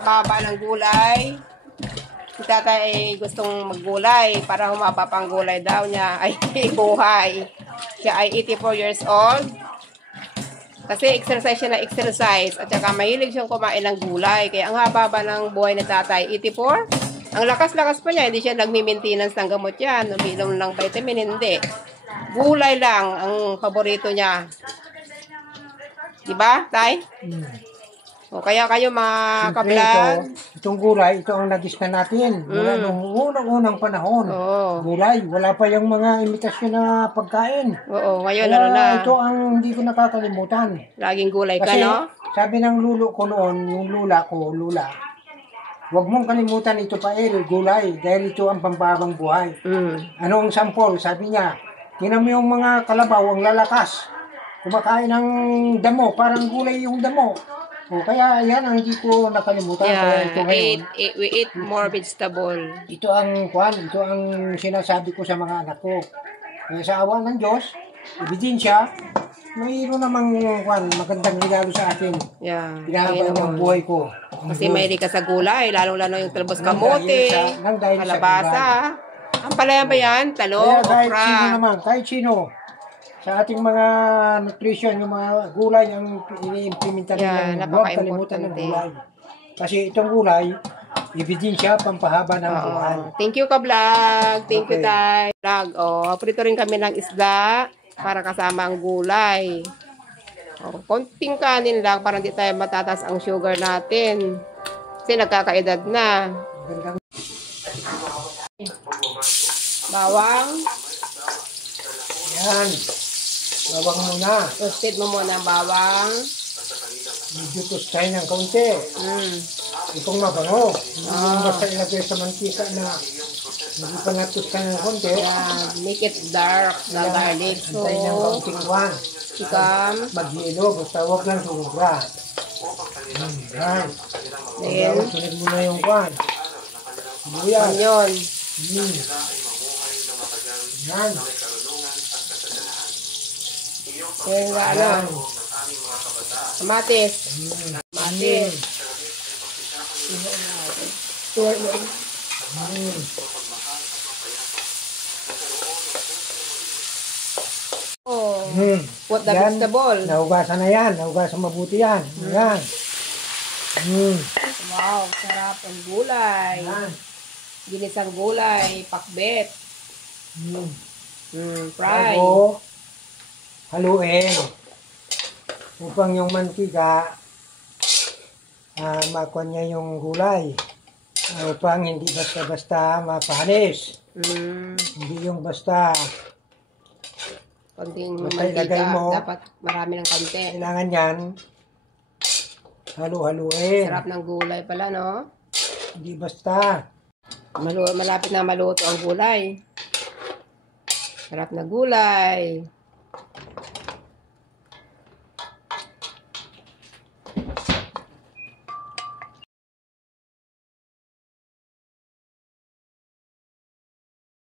Haba ng gulay. Si tatay ay gustong maggulay para humaba pang gulay daw niya ay buhay. Siya ay 84 years old. Kasi exercise siya na exercise at saka mahilig siyang kumain ng gulay. Kaya ang haba ng buhay ni tatay, 84. Ang lakas-lakas pa niya, hindi siya nagmi-maintenance ng gamot yan. Uminom ng vitamin, hindi. Gulay lang ang paborito niya. Diba, tay? O kaya kayo mga kablog. Itong gulay, ito ang nagista natin. Mula nung unang-unang panahon. Gulay, wala pa yung mga imitasyon na pagkain. Oo, ngayon ano na. Ito ang hindi ko nakakalimutan. Laging gulay ka, Kasi, no? sabi ng lulo ko noon, yung lula ko, huwag mong kalimutan ito pa gulay, dahil ito ang pampabang buhay. Ano ang sample? Sabi niya, tingnan mo yung mga kalabaw, ang lalakas. Kumakain ng damo, parang gulay yung damo. O, kaya yan ang hindi ko nakalimutan. Yeah, kaya ito we eat more vegetable. ito ang sinasabi ko sa mga anak ko. Kaya sa awa ng Diyos, ebidensya, mayroon namang magandang regalo sa atin. Yeah, Pinahaba ng buhay ko. kasi may ka sa gulay, lalo-lalo yung talbos kamote, kalabasa. Ang palaya ba yan? Talong, kaya kahit okra. sino naman, kahit sino, sa ating mga nutrition, yung mga gulay ang ini-implementa nila, huwag kalimutan ng gulay. Kasi itong gulay, ebidensya, pampahaba ng buhay. Thank you ka vlog. Thank you tay. Vlog. Prito rin kami ng isda para kasama ang gulay. Konting kanin lang para hindi tayo matatas ang sugar natin. Kasi nagkakaedad na. Bawang. Yan. Bawang muna. Toasted mo muna ang bawang. Medyo tostahin ng kaunti. Itong mabango. Hindi basta ilagay sa mantika na hindi pa natustahin ng kaunti. Yeah, make it dark na garlic. So, Antayin ng kaunting kwan. sikam. Mag-yelo, basta huwag lang sumubra. Yan. Then, Sunod mo na yung kwan. Buyan. onion. Yan. Yung ano, kamatis. Kamatis. Put the vegetable. Nahugasan na yan. Nahugasan mabuti yan. Yan. Wow, sarap ang gulay. Ginisang gulay, pakbet. Fry. Bago, haluin. Upang yung mantika, makuha niya yung gulay. Upang hindi basta-basta mapanis. Hindi yung basta. Konting Basta ilagay mantika. mo. Dapat marami ng konti. Kailangan yan. Halu-haluin. Sarap ng gulay pala, no? Hindi basta. Malapit na maluto ang gulay. Sarap na gulay.